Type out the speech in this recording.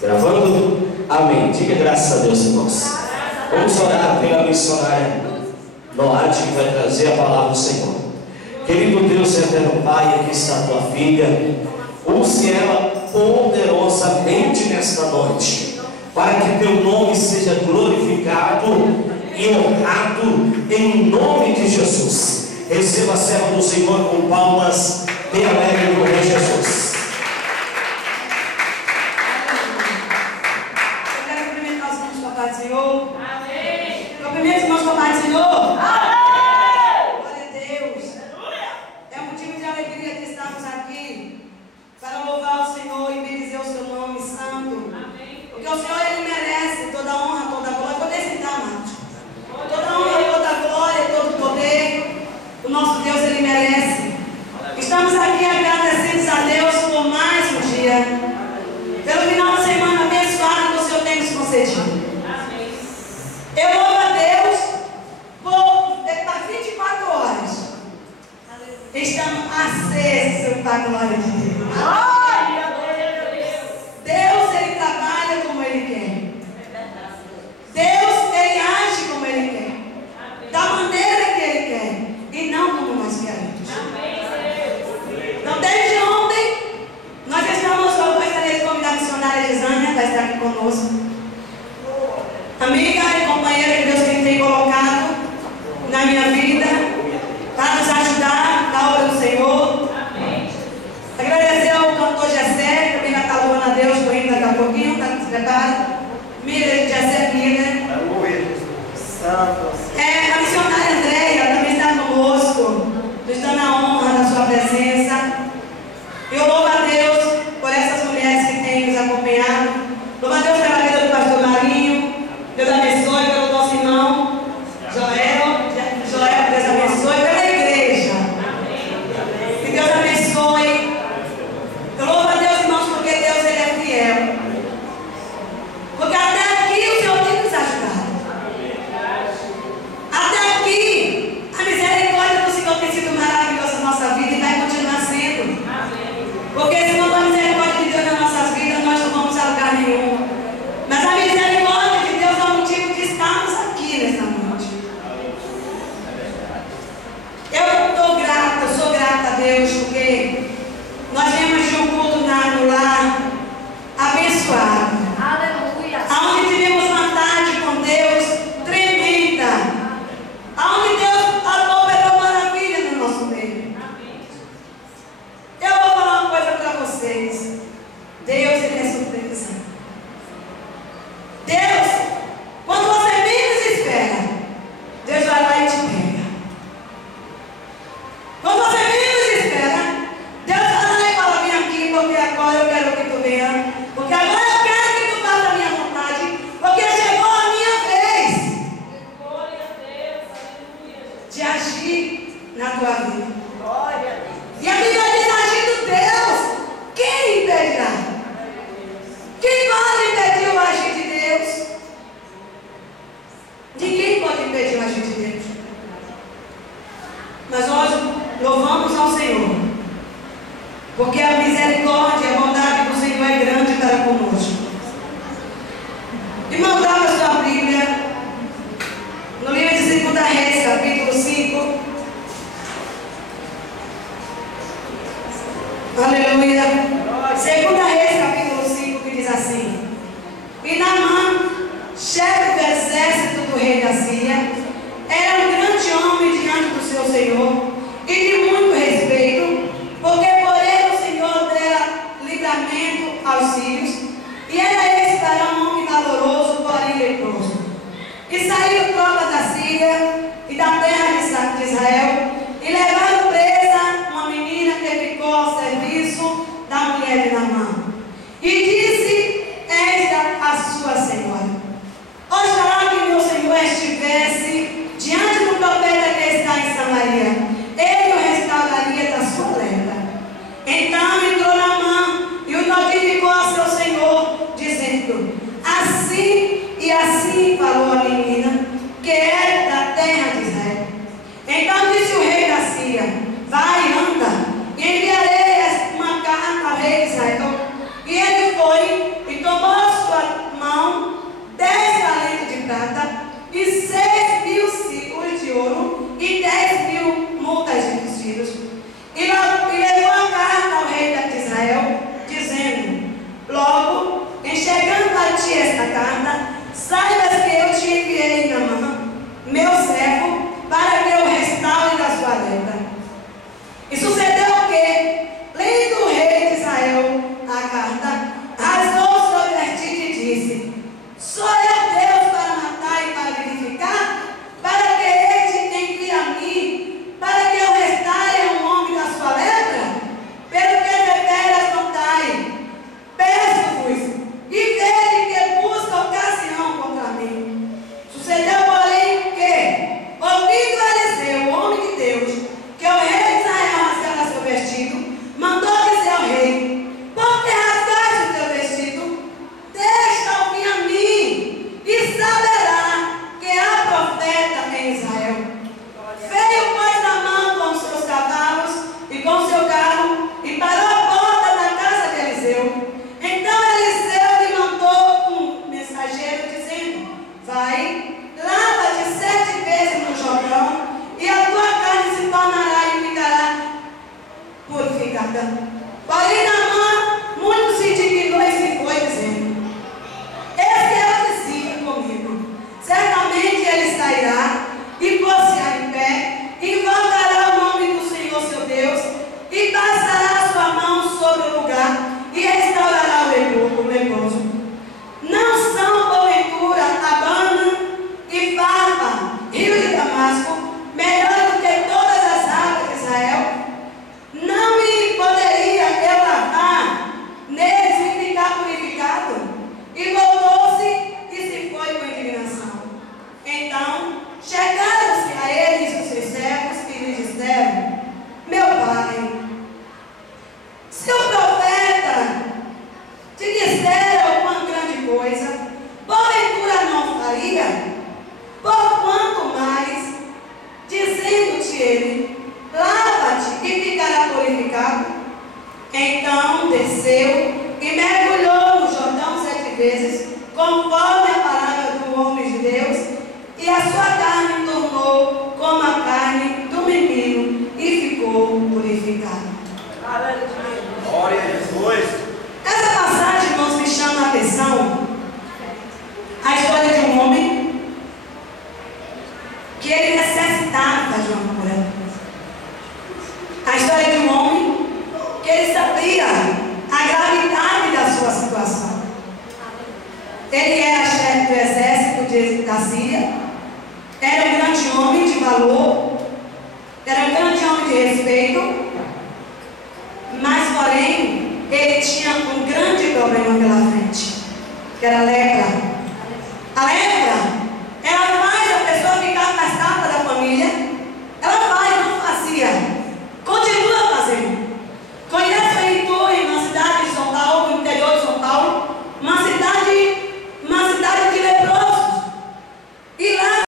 Gravando? Amém. Diga graças a Deus, irmãos. Vamos orar pela missionária Noarte, que vai trazer a palavra do Senhor. Querido Deus e eterno Pai, aqui está a tua filha. Use ela poderosamente nesta noite, para que teu nome seja glorificado e honrado em nome de Jesus. Receba a serva do Senhor com palmas bem alegre no nome de Jesus. Eu quero cumprimentar os irmãos do Papai do Senhor. Amém. Cumprimento os irmãos do Papai do Senhor. Amém. Glória a Deus. É um motivo de alegria que estamos aqui para louvar o Senhor e bendizer o seu nome santo. Amém. Porque o Senhor, Ele merece toda a honra, toda a glória. Poder sentar, Márcio. Toda a honra, toda a glória, todo o poder. O nosso Deus, Ele merece. Estamos aqui agradecidos a Deus por mais um dia, pelo final de semana abençoado que o Senhor tem nos concedido. Eu louvo a Deus por 24 horas. Estamos acesos para a glória de Deus. Deus, Ele trabalha como Ele quer. Deus, Ele age como Ele quer, da maneira que Ele quer, e não como nós queremos. Então, desde ontem, nós estamos, eu gostaria de convidar a missionária Gisânia para estar aqui conosco. Amiga e companheira que Deus tem colocado na minha vida, para nos ajudar na obra do Senhor. Agradecer ao cantor Jessé, que também vai estar louvando a Deus por ele daqui a pouquinho, está se preparado. Mira, Jessé, Mira. A missionária Andréia também está conosco, nos dando a honra da sua presença. Eu louvo a Deus por essas mulheres que têm nos acompanhado. Louvo a Deus pela vida do pastor Marinho. Deus abençoe pelo nosso irmão Joel, Deus abençoe pela igreja. Que Deus abençoe. Eu louvo a Deus, irmãos, porque Deus, Ele é fiel. Porque até aqui o Senhor tem nos ajudado. Até aqui a misericórdia do Senhor tem sido maravilhosa na nossa vida e vai continuar sendo. Porque se não há misericórdia de Deus nas nossas vidas, nós não vamos a lugar nenhum. Mas a misericórdia de Deus é o motivo de estarmos aqui nessa noite. Eu estou grata, eu sou grata a Deus, porque nós viemos de um culto no lar abençoado. Aleluia. Onde tivemos vontade com Deus tremenda. Onde Deus operou maravilha no nosso meio. Eu vou falar uma coisa para vocês. Deus, Ele é surpresa. Deus, quando você menos espera, Deus vai lá e te pega. Quando você menos espera, Deus vai lá e fala: vem aqui, porque agora eu quero que tu venha. Porque agora eu quero que tu faça a minha vontade. Porque chegou a minha vez de agir na tua vida. E a Bíblia diz: agindo Deus, quem impedirá? Quem pode impedir o agir de Deus? Ninguém pode impedir o agir de Deus. Mas hoje louvamos ao Senhor, porque a misericórdia e a bondade do Senhor é grande para conosco. Irmão, dá a sua Bíblia no livro de 2 Reis, capítulo 5. Aleluia. 2 Reis, capítulo 5, que diz assim: e Naamã, chefe do exército do rei da Síria, era um grande homem diante do seu senhor e de muito respeito, porque por ele o Senhor dera livramento aos sírios, e era esse varão um homem valoroso, porém leproso. E saiu tropas da Síria e da terra de Israel, e levaram presa uma menina que ficou ao serviço da mulher de Naamã. E disse esta a sua senhora: oxalá que meu senhor estivesse diante do profeta que está em Samaria, ele o restauraria da sua lepra. Então entrou Naamã e o notificou a seu senhor, dizendo: assim e assim falou a menina, que é da terra de Israel. Então coisa, porventura não faria? Porquanto mais, dizendo-te ele, lava-te e ficará purificado. Então desceu e mergulhou no Jordão 7 vezes, conforme a palavra do homem de Deus, e a sua carne tornou como a carne do menino e ficou purificado. Glória a Jesus. Essa passagem, irmãos, me chama a atenção a história de um homem que ele necessitava de uma cura. A história de um homem que ele sabia a gravidade da sua situação. Ele era chefe do exército da Síria, era um grande homem de valor, era um grande homem de respeito, mas porém ele tinha um grande problema pela frente, que era a lepra. A lepra